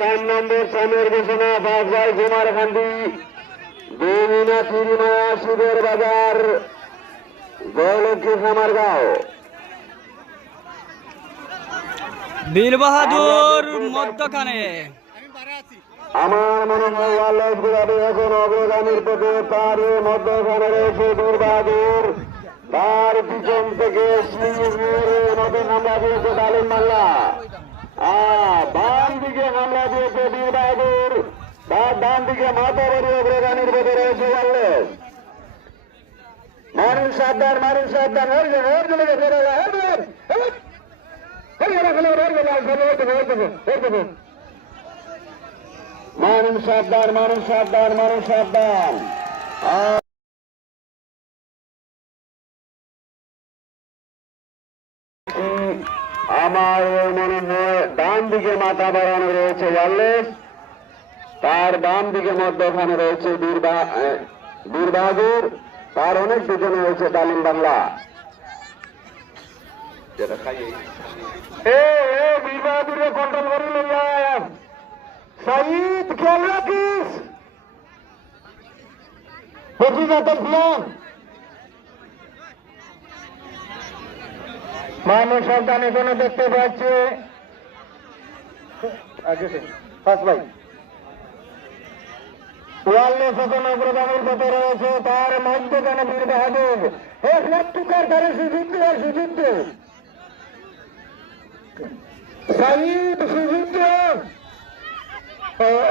চার নম্বর চামের ঘোষণা বাগবাই কুমারখান্ডি। দুই মিনা তিরিমায়া সুদের বাজার। জয়লক্ষ্মী খামারগাঁও বীর বাহাদুর মধ্যখানে। আমার মনে হয় ওয়ারলেস গুলাবে এখন অগ্রগামীর পথে তার মধ্যখানে রয়েছে দুর্বাদুর তার পিছন থেকে সিংহের মধ্যে হামলা দিয়েছে ডালিম মাল্লা। আর বাম দিকে হামলা দিয়েছে বীর বাহাদুর তার ডান দিকে মাথা বাড়ি অগ্রগামীর পথে রয়েছে ওয়ারলেস মানুষ সাবধান মানুষ সাবধান হয়ে যাবে ফেরে হয়ে হয়ে হয়ে হয়ে হয়ে সাবধান মানুষ সাবধান মানুষ সাবধান আমার মনে হয় ডান দিকে মাথা বাড়ানো রয়েছে ওয়ারলেস তার বাম দিকে মধ্যখানে রয়েছে বীরবা আহ, বীর বাহাদুর তার অনেক পিছনে রয়েছে ডালিম বাংলা। কন্ট্রোল করে সাইদ খেয়াল রাখিস। মানুষ এখানে দেখতে পাচ্ছে। ফার্স্ট ভাই। ওয়ারলেস এখন অগ্রগামীর পথে রয়েছে তার মধ্যখানে বীর বাহাদুর। এক লাখ টুকার ধারে সুযুদ্ধ আর সুযুদ্ধ সাইদ সুযুদ্ধ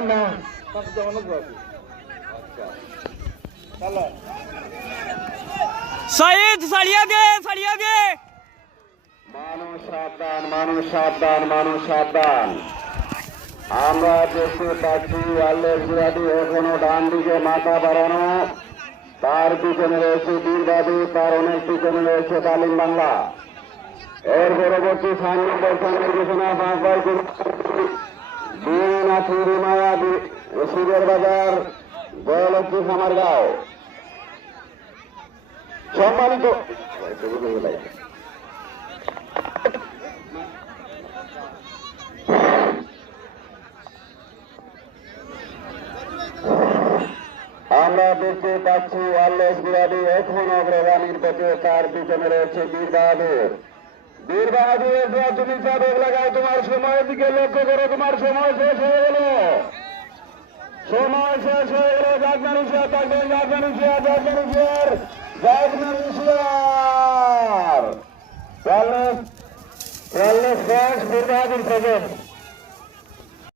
না। দে দে। মানুষ সাবধান মানুষ সাবধান মানুষ সাবধান। আমরা দেখতে পাচ্ছি আল্লের বিরাটি এখনও ডান দিকে মাথা বাড়ানো। তার পিছনে রয়েছে বীরবাদী তার অনেক পিছনে রয়েছে তালিম বাংলা। এর পরবর্তী সাংবাদিক নির্দেশনা বাঁকবাই বীরনাথী রিমায়া শিবের বাজার জয়লক্ষ্মী খামারগাঁও। সম্মানিত আমরা দেখতে পাচ্ছি ওয়ারলেস বিরাটি এখন অগ্রগামীর পথে তার পিছনে রয়েছে বীর বাহাদুর। বীর বাহাদুরের দেওয়া তুমি চাদক লাগাও, তোমার সময়ের দিকে লক্ষ্য করো, তোমার সময় শেষ হয়ে গেল। সময় শেষ হয়ে গেল জাগনানুষিয়া থাকবেন জাগনানুষিয়া জাগনানুষিয়ার জাগনানুষিয়ার wireless wireless friends Bir Bahadur present